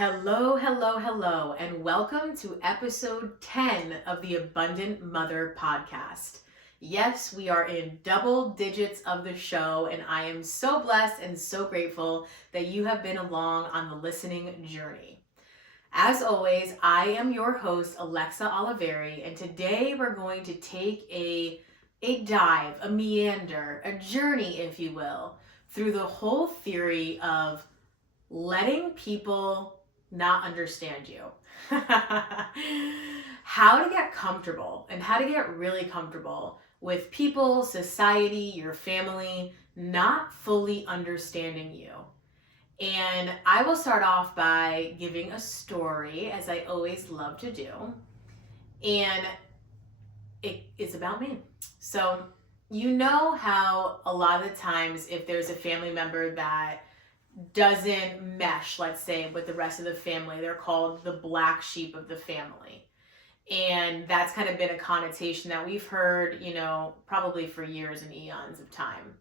Hello, hello, hello, and welcome to episode 10 of the Abundant Mother podcast. Yes, we are in double digits of the show, and I am so blessed and so grateful that you have been along on the listening journey. As always, I am your host, Alexa Oliveri, and today we're going to take a dive, a meander, a journey, if you will, through the whole theory of letting people not understand you. How to get comfortable and how to get really comfortable with people, society, your family not fully understanding you. And I will start off by giving a story, as I always love to do. And it is about me. So, you know how a lot of the times, if there's a family member that doesn't mesh, let's say, with the rest of the family, they're called the black sheep of the family. And that's kind of been a connotation that we've heard, probably for years and eons of time.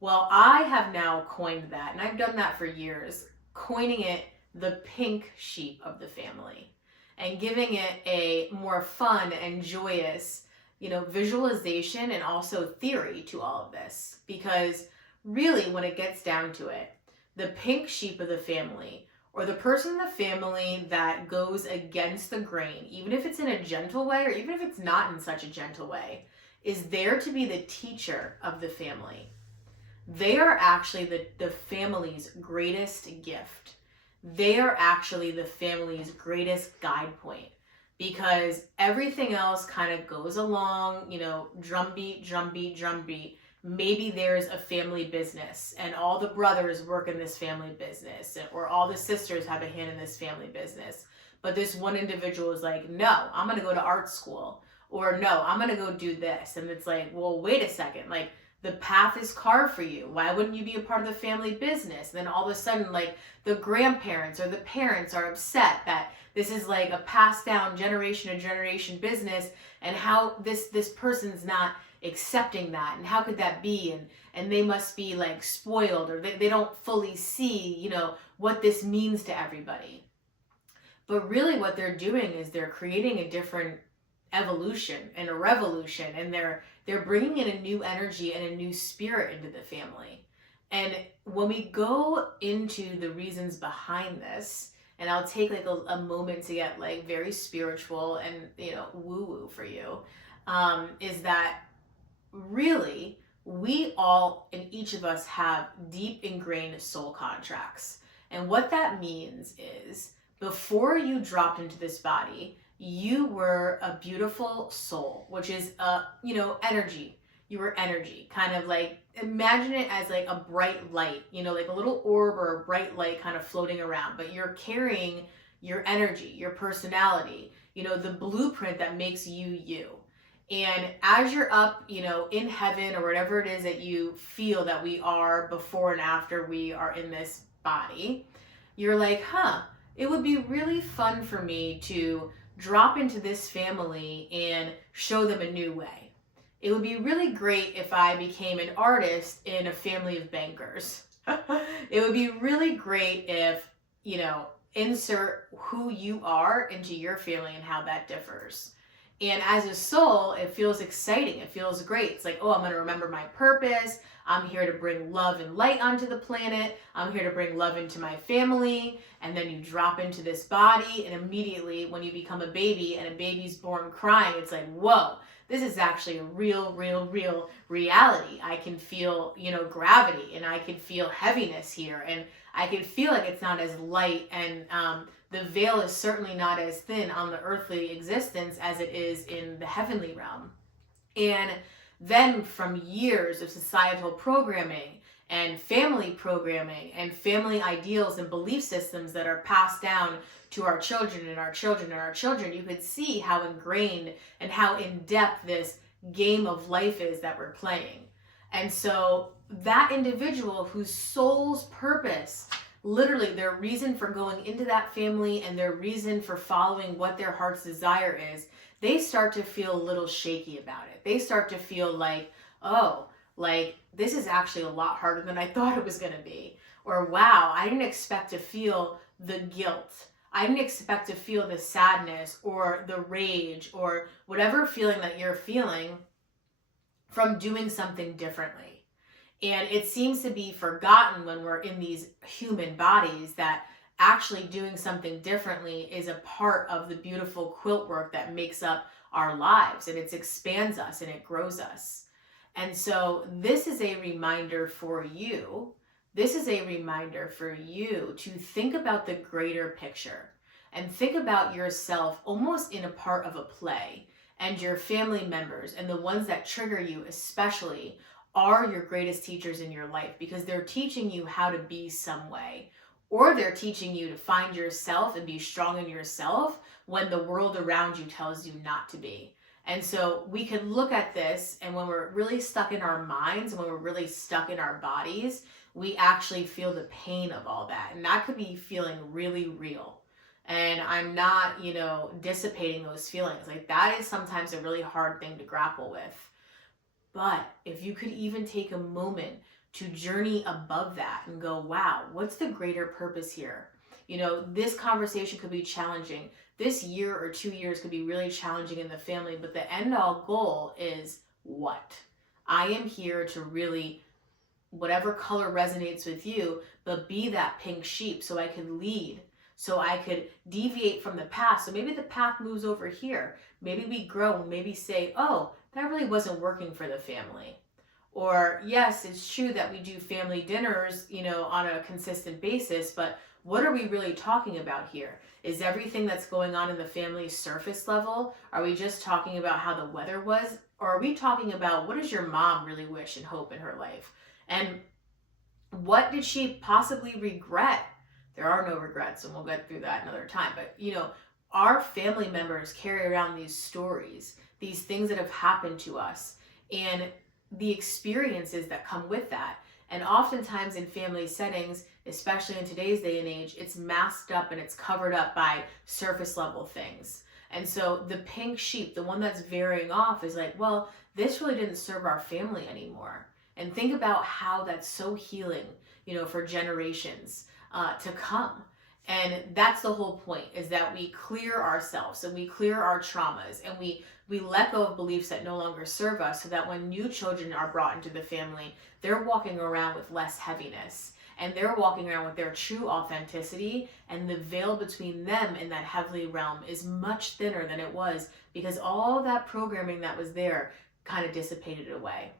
Well, I have now coined that, and I've done that for years, coining it the pink sheep of the family and giving it a more fun and joyous, visualization and also theory to all of this. Because really, when it gets down to it, the pink sheep of the family, or the person in the family that goes against the grain, even if it's in a gentle way or even if it's not in such a gentle way, is there to be the teacher of the family. They are actually the family's greatest gift. They are actually the family's greatest guide point, because everything else kind of goes along, drumbeat, drumbeat, drumbeat. Maybe there's a family business and all the brothers work in this family business, or all the sisters have a hand in this family business. But this one individual is like, no, I'm going to go to art school, or no, I'm going to go do this. And it's like, well, wait a second. Like, the path is carved for you. Why wouldn't you be a part of the family business? And then all of a sudden, like, the grandparents or the parents are upset that this is like a passed down generation to generation business, and how this person's not accepting that, and how could that be, and they must be like spoiled, or they don't fully see what this means to everybody. But really what they're doing is they're creating a different evolution and a revolution, and they're bringing in a new energy and a new spirit into the family. And when we go into the reasons behind this, and I'll take like a moment to get like very spiritual and woo woo for you, is that really, we all and each of us have deep ingrained soul contracts. And what that means is, before you dropped into this body, you were a beautiful soul, which is energy. You were energy, kind of like, imagine it as like a bright light, like a little orb or a bright light kind of floating around, but you're carrying your energy, your personality, the blueprint that makes you you. And as you're up, in heaven, or whatever it is that you feel that we are before and after we are in this body, you're like, it would be really fun for me to drop into this family and show them a new way. It would be really great if I became an artist in a family of bankers. It would be really great if, insert who you are into your family and how that differs. And as a soul, it feels exciting. It feels great. It's like, oh, I'm going to remember my purpose. I'm here to bring love and light onto the planet. I'm here to bring love into my family. And then you drop into this body, and immediately when you become a baby and a baby's born crying, it's like, whoa, this is actually a real reality. I can feel, gravity, and I can feel heaviness here. And I can feel like it's not as light, and the veil is certainly not as thin on the earthly existence as it is in the heavenly realm. And then from years of societal programming and family ideals and belief systems that are passed down to our children and our children and our children, you could see how ingrained and how in-depth this game of life is that we're playing. And so that individual whose soul's purpose, literally their reason for going into that family and their reason for following what their heart's desire is, they start to feel a little shaky about it. They start to feel like, oh, like this is actually a lot harder than I thought it was going to be. Or wow, I didn't expect to feel the guilt. I didn't expect to feel the sadness or the rage or whatever feeling that you're feeling from doing something differently. And it seems to be forgotten when we're in these human bodies that actually doing something differently is a part of the beautiful quilt work that makes up our lives, and it expands us and it grows us. And so this is a reminder for you. This is a reminder for you to think about the greater picture and think about yourself almost in a part of a play, and your family members and the ones that trigger you especially are your greatest teachers in your life, because they're teaching you how to be some way, or they're teaching you to find yourself and be strong in yourself when the world around you tells you not to be. And so we can look at this, and when we're really stuck in our minds, when we're really stuck in our bodies, we actually feel the pain of all that. And that could be feeling really real. And I'm not, dissipating those feelings. Like, that is sometimes a really hard thing to grapple with. But if you could even take a moment to journey above that and go, wow, what's the greater purpose here? This conversation could be challenging. This year or 2 years could be really challenging in the family, but the end all goal is what? I am here to really, whatever color resonates with you, but be that pink sheep so I could lead, so I could deviate from the path. So maybe the path moves over here. Maybe we grow and maybe say, oh, that really wasn't working for the family. Or yes, it's true that we do family dinners, on a consistent basis, but what are we really talking about here? Is everything that's going on in the family surface level? Are we just talking about how the weather was? Or are we talking about what does your mom really wish and hope in her life? And what did she possibly regret? There are no regrets, and we'll get through that another time. But, our family members carry around these stories, these things that have happened to us, and the experiences that come with that. And oftentimes in family settings, especially in today's day and age, it's masked up and it's covered up by surface level things. And so the pink sheep, the one that's veering off, is like, well, this really didn't serve our family anymore. And think about how that's so healing, for generations to come. And that's the whole point, is that we clear ourselves and we clear our traumas, and we let go of beliefs that no longer serve us, so that when new children are brought into the family, they're walking around with less heaviness, and they're walking around with their true authenticity, and the veil between them and that heavenly realm is much thinner than it was, because all that programming that was there kind of dissipated away.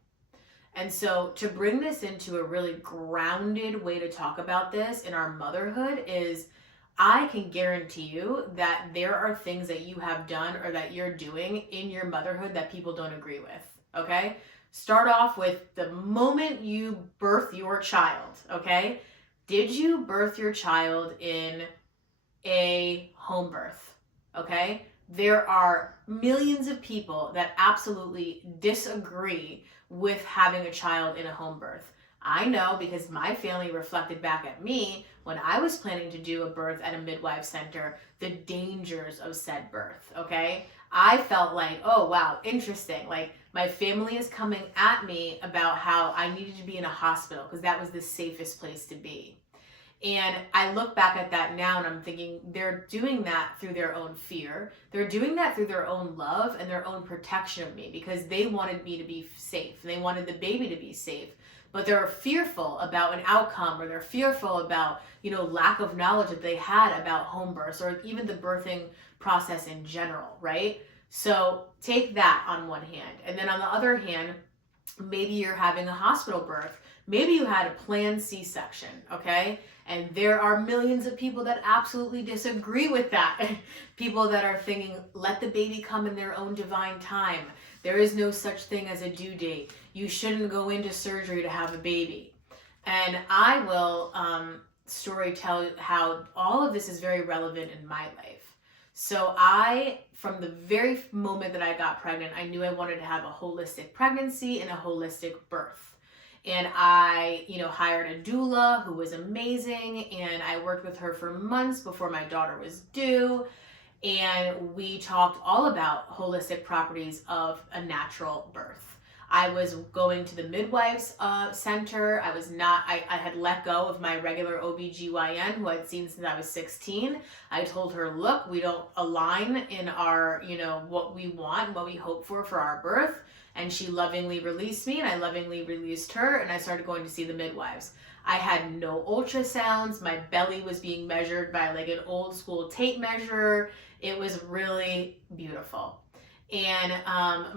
And so to bring this into a really grounded way to talk about this in our motherhood is, I can guarantee you that there are things that you have done or that you're doing in your motherhood that people don't agree with, okay? Start off with the moment you birth your child, okay? Did you birth your child in a home birth, okay? There are millions of people that absolutely disagree with having a child in a home birth. I know, because my family reflected back at me when I was planning to do a birth at a midwife center, the dangers of said birth, okay? I felt like, oh, wow, interesting. Like, my family is coming at me about how I needed to be in a hospital because that was the safest place to be. And I look back at that now and I'm thinking, they're doing that through their own fear. They're doing that through their own love and their own protection of me, because they wanted me to be safe and they wanted the baby to be safe. But they're fearful about an outcome, or they're fearful about, lack of knowledge that they had about home births or even the birthing process in general, right? So take that on one hand. And then on the other hand, maybe you're having a hospital birth. Maybe you had a planned C-section, okay? And there are millions of people that absolutely disagree with that. People that are thinking, let the baby come in their own divine time. There is no such thing as a due date. You shouldn't go into surgery to have a baby. And I will story tell how all of this is very relevant in my life. So from the very moment that I got pregnant, I knew I wanted to have a holistic pregnancy and a holistic birth. And I, hired a doula who was amazing, and I worked with her for months before my daughter was due. And we talked all about holistic properties of a natural birth. I was going to the midwife's center. I had let go of my regular OBGYN who I'd seen since I was 16. I told her, look, we don't align in our, what we want, what we hope for our birth. And she lovingly released me, and I lovingly released her, and I started going to see the midwives. I had no ultrasounds. My belly was being measured by like an old school tape measure. It was really beautiful. And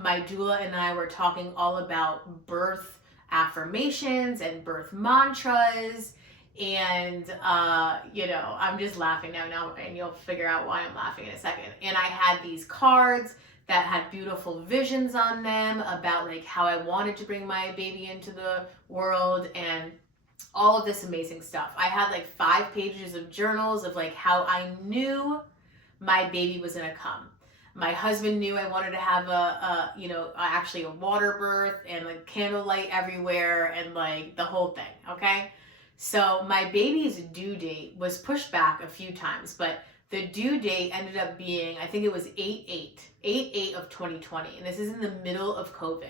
my doula and I were talking all about birth affirmations and birth mantras. And, I'm just laughing now, and you'll figure out why I'm laughing in a second. And I had these cards that had beautiful visions on them about like how I wanted to bring my baby into the world and all of this amazing stuff. I had like 5 pages of journals of like how I knew my baby was gonna come. My husband knew I wanted to have actually a water birth and like candlelight everywhere and like the whole thing, okay? So my baby's due date was pushed back a few times, but the due date ended up being, I think it was 8/8 of 2020. And this is in the middle of COVID.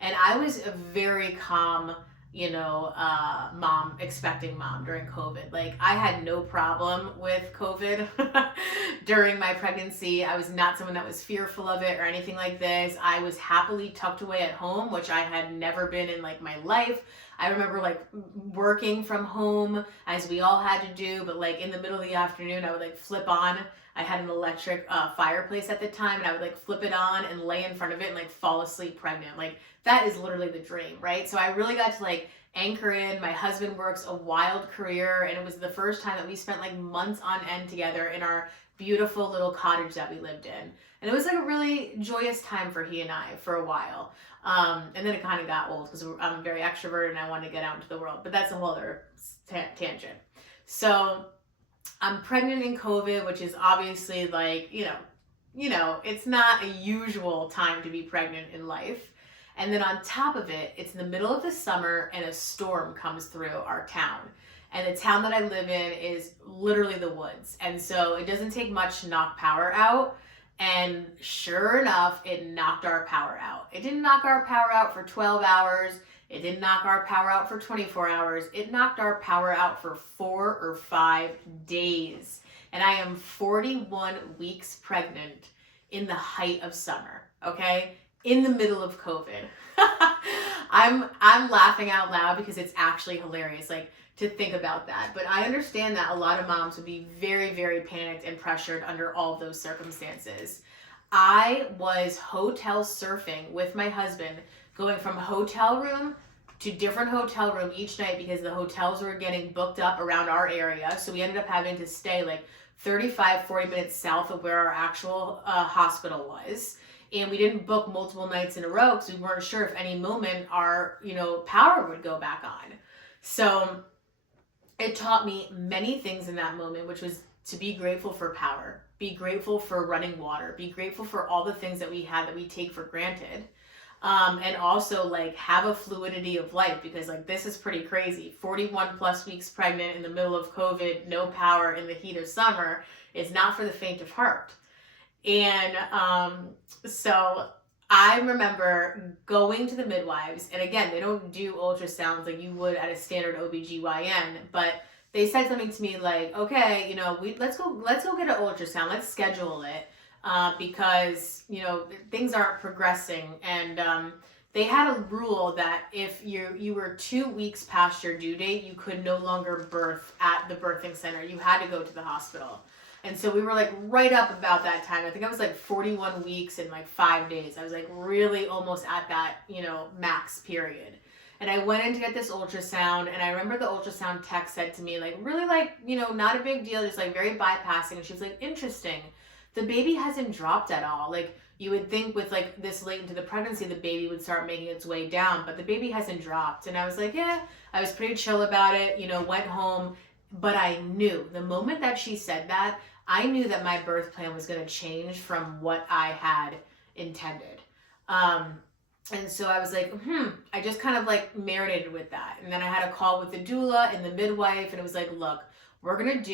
And I was a very calm, expecting mom during COVID. Like I had no problem with COVID during my pregnancy. I was not someone that was fearful of it or anything like this. I was happily tucked away at home, which I had never been in like my life. I remember like working from home as we all had to do, but like in the middle of the afternoon, I would like flip on. I had an electric fireplace at the time, and I would like flip it on and lay in front of it and like fall asleep pregnant. Like that is literally the dream, right? So I really got to like anchor in. My husband works a wild career, and it was the first time that we spent like months on end together in our beautiful little cottage that we lived in. And it was like a really joyous time for he and I for a while. And then it kind of got old because I'm very extroverted and I wanted to get out into the world, but that's a whole other tangent. So I'm pregnant in COVID, which is obviously like, it's not a usual time to be pregnant in life. And then on top of it, it's in the middle of the summer and a storm comes through our town. And the town that I live in is literally the woods. And so it doesn't take much to knock power out. And sure enough, it knocked our power out. It didn't knock our power out for 12 hours. It didn't knock our power out for 24 hours. It knocked our power out for 4 or 5 days. And I am 41 weeks pregnant in the height of summer, okay? In the middle of COVID. I'm laughing out loud because it's actually hilarious, like to think about that. But I understand that a lot of moms would be very, very panicked and pressured under all of those circumstances. I was hotel surfing with my husband, going from hotel room to different hotel room each night because the hotels were getting booked up around our area. So we ended up having to stay like 35, 40 minutes south of where our actual hospital was. And we didn't book multiple nights in a row because we weren't sure if any moment our, power would go back on. So it taught me many things in that moment, which was to be grateful for power, be grateful for running water, be grateful for all the things that we had that we take for granted. And also like have a fluidity of life because like this is pretty crazy. 41 plus weeks pregnant in the middle of COVID, no power in the heat of summer is not for the faint of heart. And so I remember going to the midwives, and again, they don't do ultrasounds like you would at a standard OBGYN, but they said something to me like, okay, let's go get an ultrasound, let's schedule it, because, things aren't progressing. And they had a rule that if you were 2 weeks past your due date, you could no longer birth at the birthing center. You had to go to the hospital. And so we were like right up about that time. I think I was like 41 weeks and like 5 days. I was like really almost at that, max period. And I went in to get this ultrasound, and I remember the ultrasound tech said to me like, really like, not a big deal, just like very bypassing. And she was like, interesting. The baby hasn't dropped at all. Like you would think with like this late into the pregnancy, the baby would start making its way down, but the baby hasn't dropped. And I was like, yeah, I was pretty chill about it, went home. But I knew the moment that she said that, I knew that my birth plan was going to change from what I had intended. And so I was like, I just kind of like marinated with that. And then I had a call with the doula and the midwife, and it was like, look, we're going to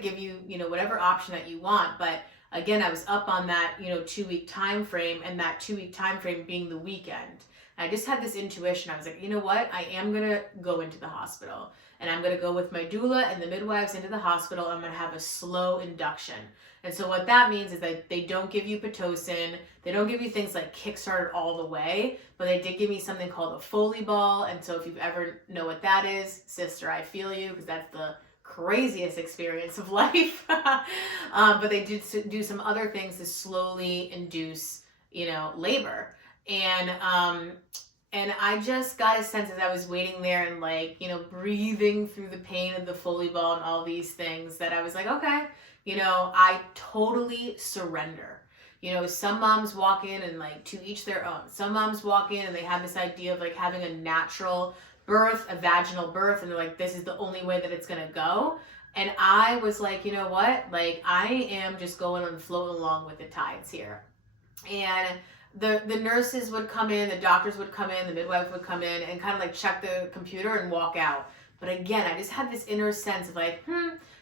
give you, whatever option that you want. But again, I was up on that, 2 week time frame, and that 2 week time frame being the weekend. I just had this intuition. I was like, you know what? I am going to go into the hospital, and I'm going to go with my doula and the midwives into the hospital. I'm going to have a slow induction. And so what that means is that they don't give you Pitocin. They don't give you things like Kickstarter all the way, but they did give me something called a Foley ball. And so if you've ever know what that is, sister, I feel you, because that's the craziest experience of life. But they do some other things to slowly induce, labor. And I just got a sense as I was waiting there and breathing through the pain of the Foley ball and all these things, that I was like, okay, I totally surrender. Some moms walk in and to each their own. Some moms walk in and they have this idea of having a natural birth, a vaginal birth, and they're like, this is the only way that it's gonna go. And I was like, you know what? I am just going and floating along with the tides here. And the nurses would come in, the doctors would come in, the midwife would come in and kind of check the computer and walk out. But again, I just had this inner sense of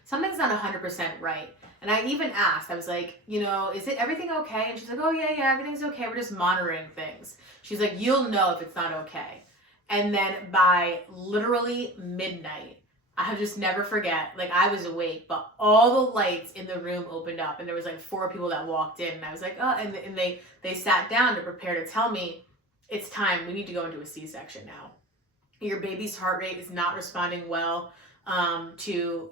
something's not 100% right. And I even asked, I was like, is it everything okay? And she's like, oh yeah, everything's okay. We're just monitoring things. She's like, you'll know if it's not okay. And then by literally midnight, I'll just never forget, I was awake, but all the lights in the room opened up, and there was 4 people that walked in, and I was like, oh, and they sat down to prepare to tell me, it's time, we need to go into a C-section now. Your baby's heart rate is not responding well to,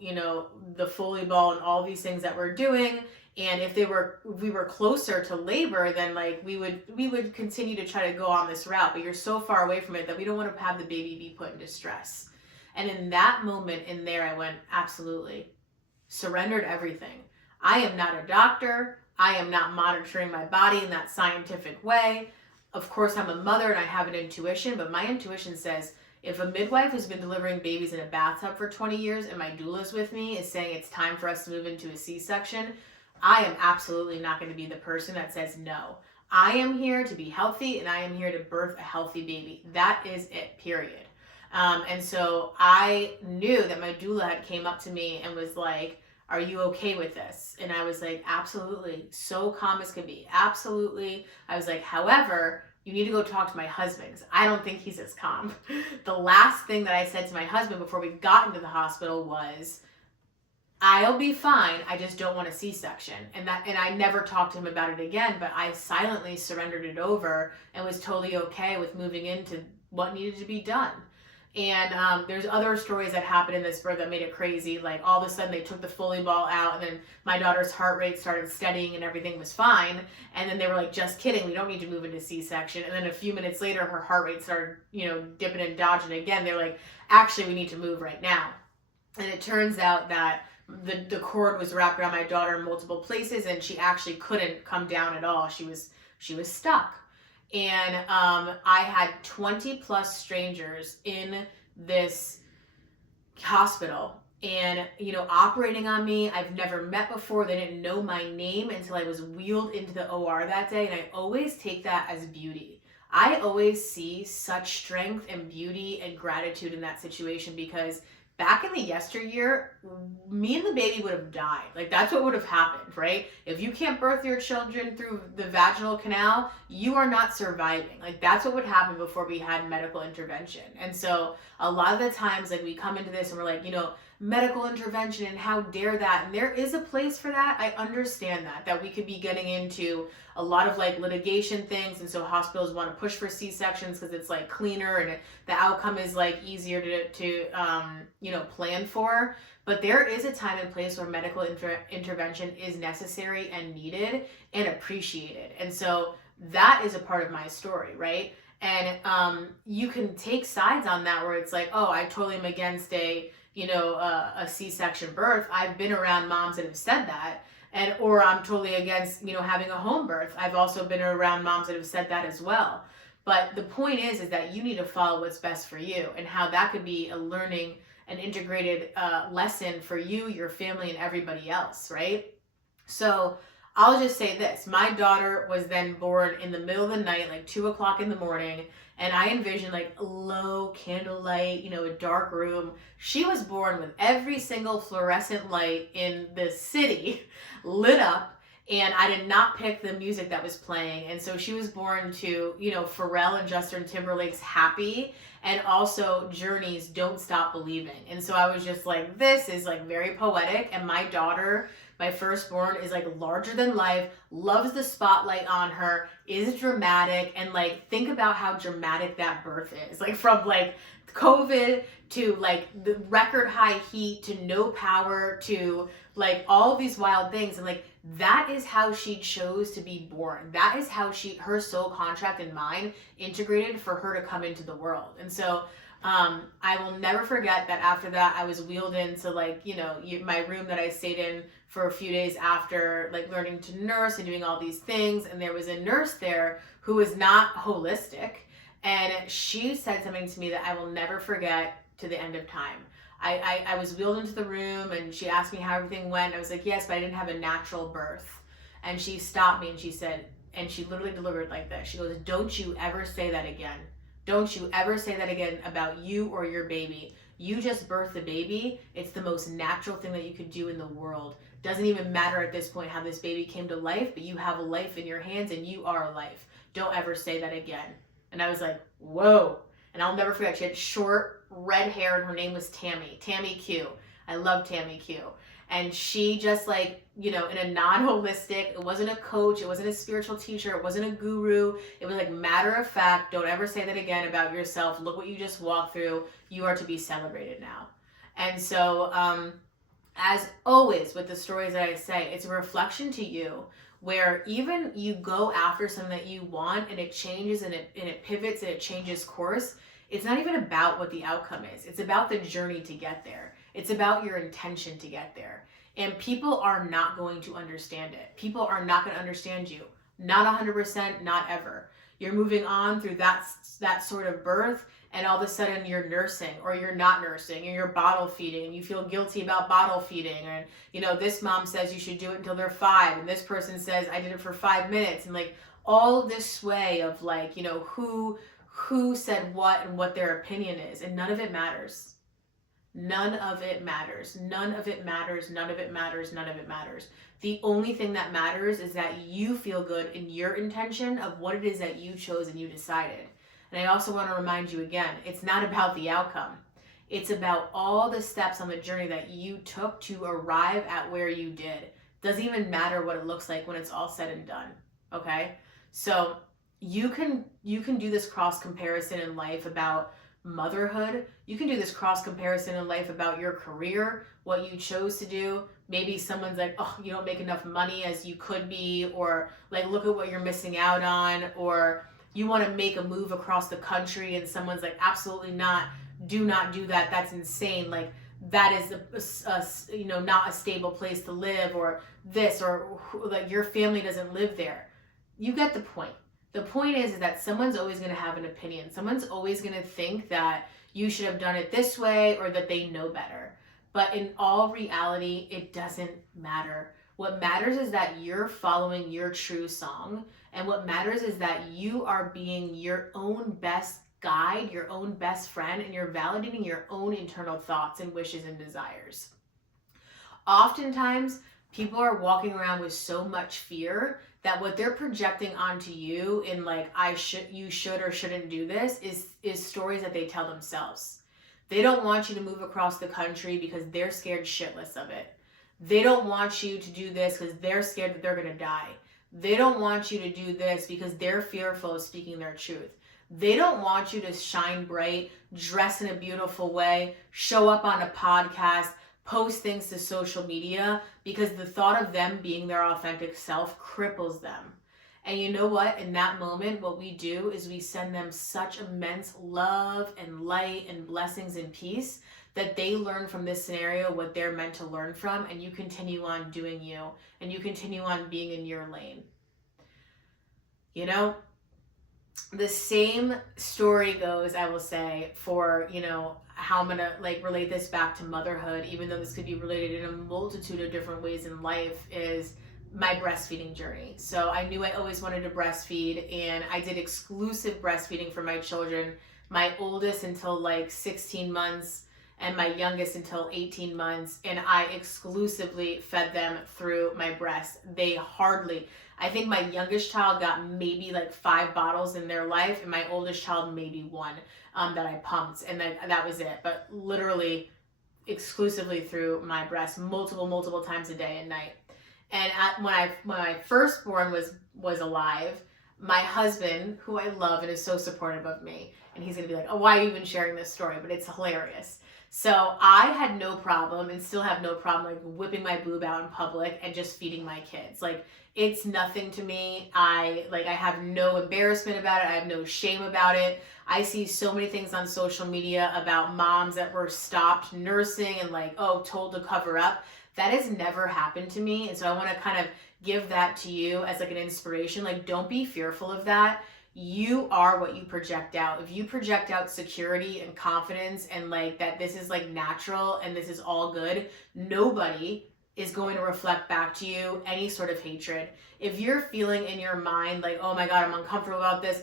the Foley ball and all these things that we're doing. And if we were closer to labor, then we would continue to try to go on this route, but you're so far away from it that we don't want to have the baby be put into stress. And in that moment in there, I went, absolutely, surrendered everything. I am not a doctor. I am not monitoring my body in that scientific way. Of course, I'm a mother and I have an intuition, but my intuition says, if a midwife who's been delivering babies in a bathtub for 20 years and my doula's with me is saying it's time for us to move into a C-section, I am absolutely not going to be the person that says no. I am here to be healthy and I am here to birth a healthy baby. That is it, period. And so I knew that my doula had came up to me and was like, are you okay with this? And I was like, absolutely. So calm as could be. Absolutely. I was like, however, you need to go talk to my husband because I don't think he's as calm. The last thing that I said to my husband before we got into the hospital was, I'll be fine. I just don't want a C-section. And I never talked to him about it again, but I silently surrendered it over and was totally okay with moving into what needed to be done. And there's other stories that happened in this birth that made it crazy. All of a sudden they took the Foley ball out and then my daughter's heart rate started steadying and everything was fine. And then they were like, just kidding, we don't need to move into C-section. And then a few minutes later, her heart rate started, dipping and dodging again. They're like, actually, we need to move right now. And it turns out that the cord was wrapped around my daughter in multiple places and she actually couldn't come down at all. She was stuck. And I had 20 plus strangers in this hospital and, operating on me. I've never met before. They didn't know my name until I was wheeled into the OR that day. And I always take that as beauty. I always see such strength and beauty and gratitude in that situation because back in the yesteryear, me and the baby would have died. That's what would have happened, right? If you can't birth your children through the vaginal canal, you are not surviving. That's what would happen before we had medical intervention. And so a lot of the times, we come into this and we're like, medical intervention and how dare that? And there is a place for that. I understand that we could be getting into a lot of litigation things. And so hospitals want to push for C-sections because it's cleaner and the outcome is easier to plan for. But there is a time and place where medical intervention is necessary and needed and appreciated. And so that is a part of my story, right? And you can take sides on that where it's oh, I totally am against a C-section birth. I've been around moms that have said that. Or I'm totally against, having a home birth. I've also been around moms that have said that as well. But the point is that you need to follow what's best for you and how that could be a learning, an integrated lesson for you, your family, and everybody else, right? So I'll just say this. My daughter was then born in the middle of the night, 2 o'clock in the morning. And I envisioned low candlelight, a dark room. She was born with every single fluorescent light in the city lit up. And I did not pick the music that was playing. And so she was born to, Pharrell and Justin Timberlake's Happy, and also Journey's Don't Stop Believing. And so I was just like, this is like very poetic. And my daughter, my firstborn, is like larger than life, loves the spotlight on her, is dramatic. And like, think about how dramatic that birth is. Like, from like COVID to like the record high heat to no power to like all these wild things. And like, that is how she chose to be born. That is how her soul contract and mine integrated for her to come into the world. And so I will never forget that after that, I was wheeled into like, my room that I stayed in for a few days after like learning to nurse and doing all these things. And there was a nurse there who was not holistic. And she said something to me that I will never forget to the end of time. I was wheeled into the room and she asked me how everything went. I was like, yes, but I didn't have a natural birth. And she stopped me and she said, and she literally delivered like this. She goes, don't you ever say that again. Don't you ever say that again about you or your baby. You just birthed the baby. It's the most natural thing that you could do in the world. Doesn't even matter at this point how this baby came to life, but you have a life in your hands and you are a life. Don't ever say that again. And I was like, whoa. And I'll never forget, she had short red hair and her name was Tammy Q. I love Tammy Q. And she just like, in a non-holistic, it wasn't a coach, it wasn't a spiritual teacher, it wasn't a guru. It was like matter of fact, don't ever say that again about yourself. Look what you just walked through. You are to be celebrated now. And so, as always with the stories that I say, it's a reflection to you where even you go after something that you want and it changes and it pivots and it changes course. It's not even about what the outcome is. It's about the journey to get there. It's about your intention to get there. And people are not going to understand it. People are not going to understand you. Not 100%, not ever. You're moving on through that sort of birth, and all of a sudden you're nursing or you're not nursing and you're bottle feeding and you feel guilty about bottle feeding. And, this mom says you should do it until they're 5. And this person says I did it for 5 minutes. And like all this sway of like, who said what and what their opinion is. And none of it matters. None of it matters. None of it matters. None of it matters. None of it matters. The only thing that matters is that you feel good in your intention of what it is that you chose and you decided. And I also want to remind you again, it's not about the outcome. It's about all the steps on the journey that you took to arrive at where you did. Doesn't even matter what it looks like when it's all said and done. Okay? So you can do this cross comparison in life about motherhood. You can do this cross comparison in life about your career, what you chose to do. Maybe someone's like, oh, you don't make enough money as you could be, or like, look at what you're missing out on, or you want to make a move across the country and someone's like, absolutely not, do not do that. That's insane. Like, that is not a stable place to live, or this, or like your family doesn't live there. You get the point. The point is that someone's always going to have an opinion. Someone's always going to think that you should have done it this way or that they know better. But in all reality, it doesn't matter. What matters is that you're following your true song. And what matters is that you are being your own best guide, your own best friend, and you're validating your own internal thoughts and wishes and desires. Oftentimes, people are walking around with so much fear that what they're projecting onto you in like, you should or shouldn't do this is stories that they tell themselves. They don't want you to move across the country because they're scared shitless of it. They don't want you to do this because they're scared that they're going to die. They don't want you to do this because they're fearful of speaking their truth. They don't want you to shine bright, dress in a beautiful way, show up on a podcast, post things to social media, because the thought of them being their authentic self cripples them. And you know what? In that moment, what we do is we send them such immense love and light and blessings and peace that they learn from this scenario what they're meant to learn from, and you continue on doing you, and you continue on being in your lane. The same story goes, I will say, for, how I'm going to like relate this back to motherhood, even though this could be related in a multitude of different ways in life, is my breastfeeding journey. So I knew I always wanted to breastfeed, and I did exclusive breastfeeding for my children, my oldest until like 16 months, and my youngest until 18 months, and I exclusively fed them through my breast. I think my youngest child got maybe like 5 bottles in their life, and my oldest child maybe 1 that I pumped, and that was it. But literally exclusively through my breast, multiple times a day and night. And when my firstborn was alive, my husband, who I love and is so supportive of me, and he's gonna be like, oh, why are you even sharing this story? But it's hilarious. So I had no problem, and still have no problem, like whipping my boob out in public and just feeding my kids. Like, it's nothing to me. I have no embarrassment about it. I have no shame about it. I see so many things on social media about moms that were stopped nursing and like, oh, told to cover up. That has never happened to me. And so I want to kind of give that to you as like an inspiration. Like, don't be fearful of that. You are what you project out. If you project out security and confidence and like that this is like natural and this is all good, nobody is going to reflect back to you any sort of hatred. If you're feeling in your mind like, oh my God, I'm uncomfortable about this,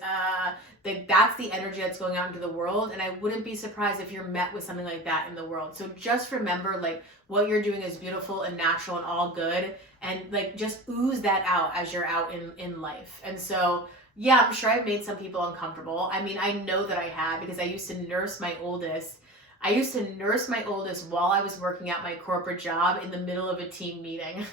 that's the energy that's going out into the world. And I wouldn't be surprised if you're met with something like that in the world. So just remember, like, what you're doing is beautiful and natural and all good. And like, just ooze that out as you're out in life. And so, yeah, I'm sure I've made some people uncomfortable. I mean, I know that I have, because I used to nurse my oldest. While I was working at my corporate job in the middle of a team meeting.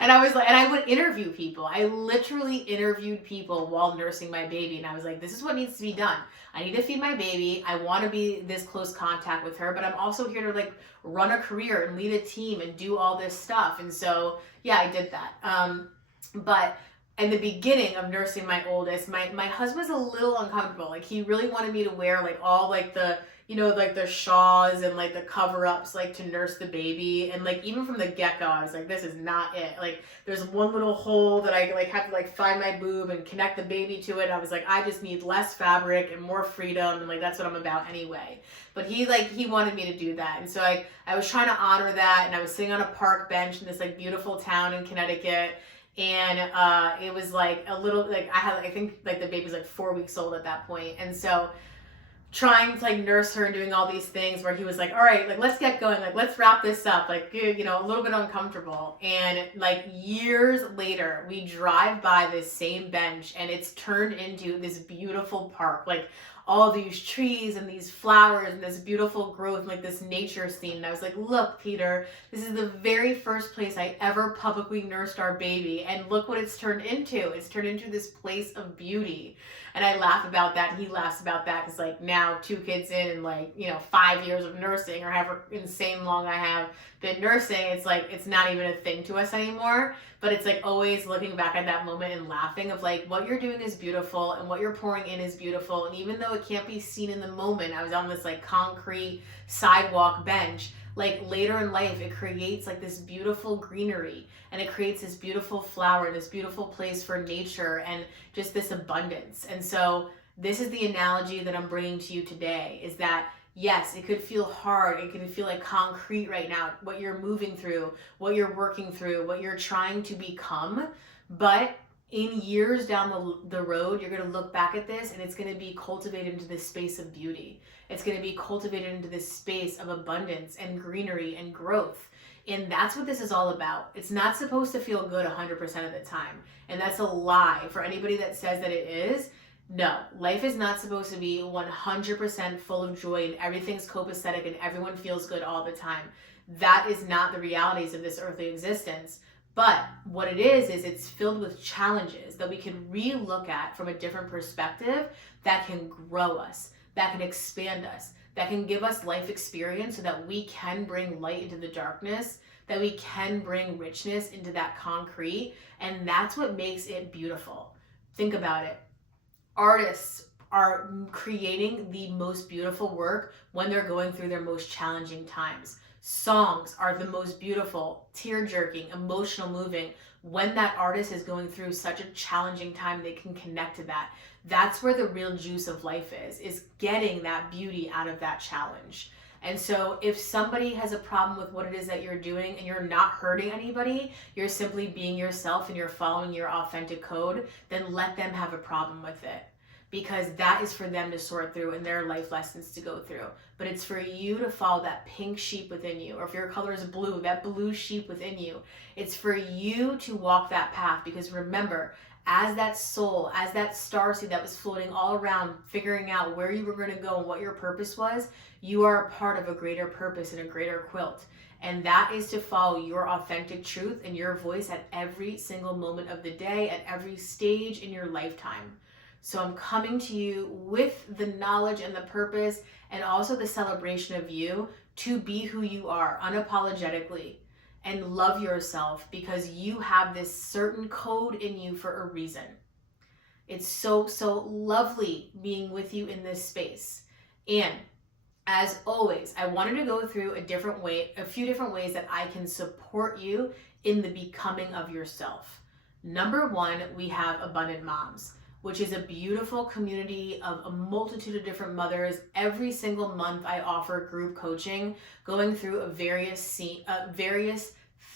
And I would interview people. I literally interviewed people while nursing my baby. And I was like, this is what needs to be done. I need to feed my baby. I want to be this close contact with her, but I'm also here to like run a career and lead a team and do all this stuff. And so, yeah, I did that. But in the beginning of nursing my oldest, my husband was a little uncomfortable. Like, he really wanted me to wear like all like the, you know, like the shawls and like the cover-ups, like to nurse the baby. And like, even from the get-go, I was like, this is not it. Like, there's one little hole that I like have to like find my boob and connect the baby to it. I was like, I just need less fabric and more freedom, and like, that's what I'm about anyway. But he wanted me to do that. And so I was trying to honor that, and I was sitting on a park bench in this like beautiful town in Connecticut. And it was like a little, like, I think like the baby was like 4 weeks old at that point. And so trying to like nurse her and doing all these things where he was like, all right, like, let's get going, like, let's wrap this up, like, you know, a little bit uncomfortable. And like years later, we drive by this same bench and it's turned into this beautiful park, like all these trees and these flowers and this beautiful growth and like this nature scene. And I was like, look, Peter, this is the very first place I ever publicly nursed our baby, and look what it's turned into. It's turned into this place of beauty. And I laugh about that, and he laughs about that, because like now 2 kids in and like, you know, 5 years of nursing, or however insane long I have been nursing, it's like, it's not even a thing to us anymore. But it's like always looking back at that moment and laughing of like, what you're doing is beautiful and what you're pouring in is beautiful. And even though it can't be seen in the moment, I was on this like concrete sidewalk bench, like later in life, it creates like this beautiful greenery, and it creates this beautiful flower, this beautiful place for nature, and just this abundance. And so this is the analogy that I'm bringing to you today, is that yes, it could feel hard. It could feel like concrete right now, what you're moving through, what you're working through, what you're trying to become. But in years down the road, you're going to look back at this and it's going to be cultivated into this space of beauty. It's going to be cultivated into this space of abundance and greenery and growth. And that's what this is all about. It's not supposed to feel good 100% of the time. And that's a lie for anybody that says that it is. No, life is not supposed to be 100% full of joy and everything's copacetic and everyone feels good all the time. That is not the realities of this earthly existence. But what it is it's filled with challenges that we can re-look at from a different perspective that can grow us, that can expand us, that can give us life experience so that we can bring light into the darkness, that we can bring richness into that concrete. And that's what makes it beautiful. Think about it. Artists are creating the most beautiful work when they're going through their most challenging times. Songs are the most beautiful, tear-jerking, emotional moving when that artist is going through such a challenging time. They can connect to that. That's where the real juice of life is getting that beauty out of that challenge. And so if somebody has a problem with what it is that you're doing and you're not hurting anybody, you're simply being yourself and you're following your authentic code, then let them have a problem with it. because that is for them to sort through and their life lessons to go through. But it's for you to follow that pink sheep within you, or if your color is blue, that blue sheep within you. It's for you to walk that path, because remember, as that soul, as that starseed that was floating all around, figuring out where you were going to go and what your purpose was, you are a part of a greater purpose and a greater quilt. And that is to follow your authentic truth and your voice at every single moment of the day, at every stage in your lifetime. So I'm coming to you with the knowledge and the purpose, and also the celebration of you to be who you are unapologetically, and love yourself, because you have this certain code in you for a reason. It's so, so lovely being with you in this space. And as always, I wanted to go through a few different ways that I can support you in the becoming of yourself. Number one, we have Abundant Moms, which is a beautiful community of a multitude of different mothers. Every single month I offer group coaching, going through a various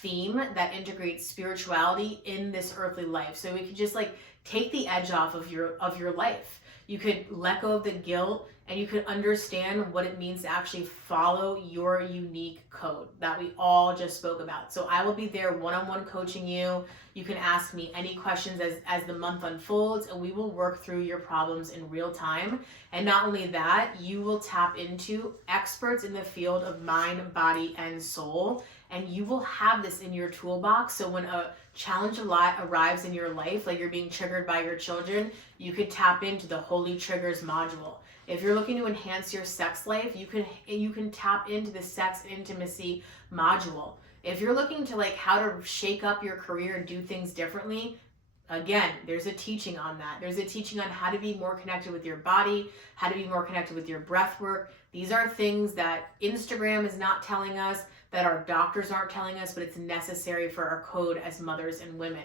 theme that integrates spirituality in this earthly life. So we could just like take the edge off of your life. You could let go of the guilt, and you could understand what it means to actually follow your unique code that we all just spoke about. So I will be there one-on-one coaching you. You can ask me any questions as the month unfolds, and we will work through your problems in real time. And not only that, you will tap into experts in the field of mind, body, and soul, and you will have this in your toolbox. So when a challenge arrives in your life, like you're being triggered by your children, you could tap into the Holy Triggers module. If you're looking to enhance your sex life, you can tap into the sex intimacy module. If you're looking to like how to shake up your career and do things differently, again, there's a teaching on that. There's a teaching on how to be more connected with your body, how to be more connected with your breath work. These are things that Instagram is not telling us, that our doctors aren't telling us, but it's necessary for our code as mothers and women.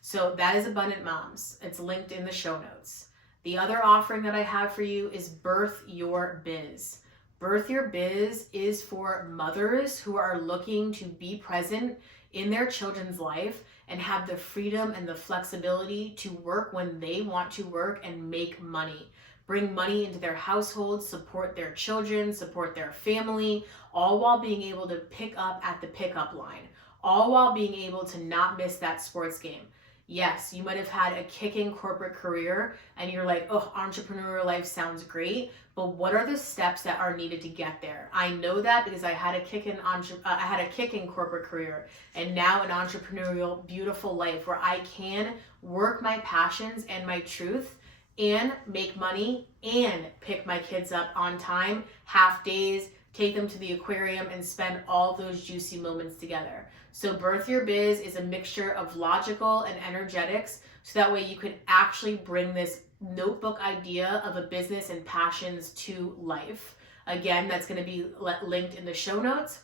So that is Abundant Moms. It's linked in the show notes. The other offering that I have for you is Birth Your Biz. Birth Your Biz is for mothers who are looking to be present in their children's life and have the freedom and the flexibility to work when they want to work and make money. Bring money into their household, support their children, support their family, all while being able to pick up at the pickup line, all while being able to not miss that sports game. Yes, you might have had a kicking corporate career and you're like, oh, entrepreneurial life sounds great, but what are the steps that are needed to get there? I know that because I had a kicking corporate career, and now an entrepreneurial, beautiful life where I can work my passions and my truth and make money and pick my kids up on time, half days, take them to the aquarium, and spend all those juicy moments together. So Birth Your Biz is a mixture of logical and energetics, so that way you can actually bring this notebook idea of a business and passions to life. Again, that's going to be linked in the show notes.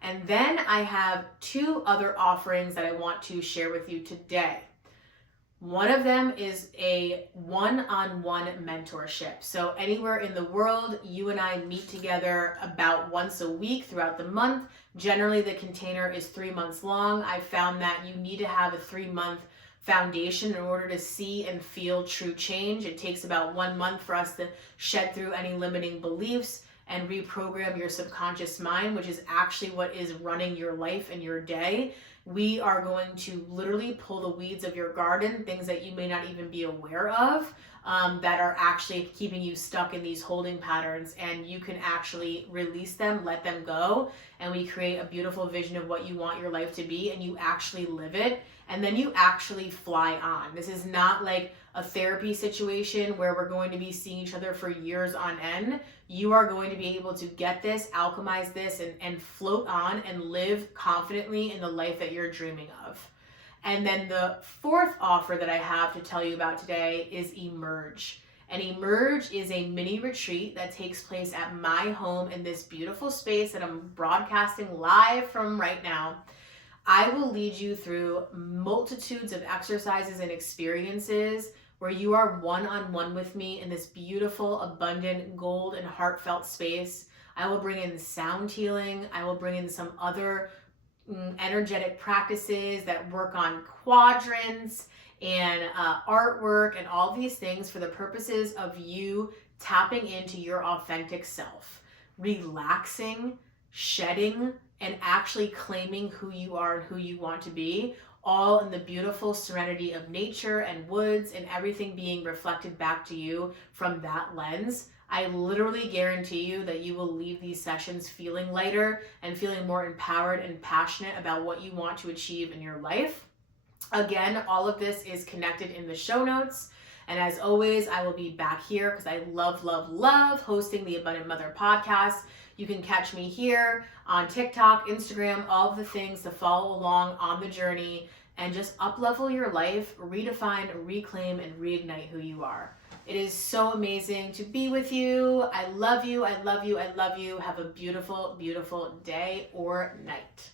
And then I have two other offerings that I want to share with you today. One of them is a one-on-one mentorship. So anywhere in the world, you and I meet together about once a week throughout the month. Generally, the container is 3 months long. I found that you need to have a 3-month foundation in order to see and feel true change. It takes about 1 month for us to shed through any limiting beliefs and reprogram your subconscious mind, which is actually what is running your life and your day. We are going to literally pull the weeds of your garden, things that you may not even be aware of, that are actually keeping you stuck in these holding patterns, and you can actually release them, let them go, and we create a beautiful vision of what you want your life to be, and you actually live it, and then you actually fly on. This is not like a therapy situation where we're going to be seeing each other for years on end. You are going to be able to get this, alchemize this, and float on and live confidently in the life that you're dreaming of. And then the fourth offer that I have to tell you about today is Emerge. And Emerge is a mini retreat that takes place at my home in this beautiful space that I'm broadcasting live from right now. I will lead you through multitudes of exercises and experiences where you are one-on-one with me in this beautiful, abundant, gold, and heartfelt space. I will bring in sound healing. I will bring in some other energetic practices that work on quadrants and artwork and all these things for the purposes of you tapping into your authentic self, relaxing, shedding, and actually claiming who you are and who you want to be, all in the beautiful serenity of nature and woods and everything being reflected back to you from that lens. I literally guarantee you that you will leave these sessions feeling lighter and feeling more empowered and passionate about what you want to achieve in your life. Again, all of this is connected in the show notes. And as always, I will be back here because I love, love, love hosting the Abundant Mother podcast. You can catch me here on TikTok, Instagram, all of the things to follow along on the journey and just up-level your life, redefine, reclaim, and reignite who you are. It is so amazing to be with you. I love you. I love you. I love you. Have a beautiful, beautiful day or night.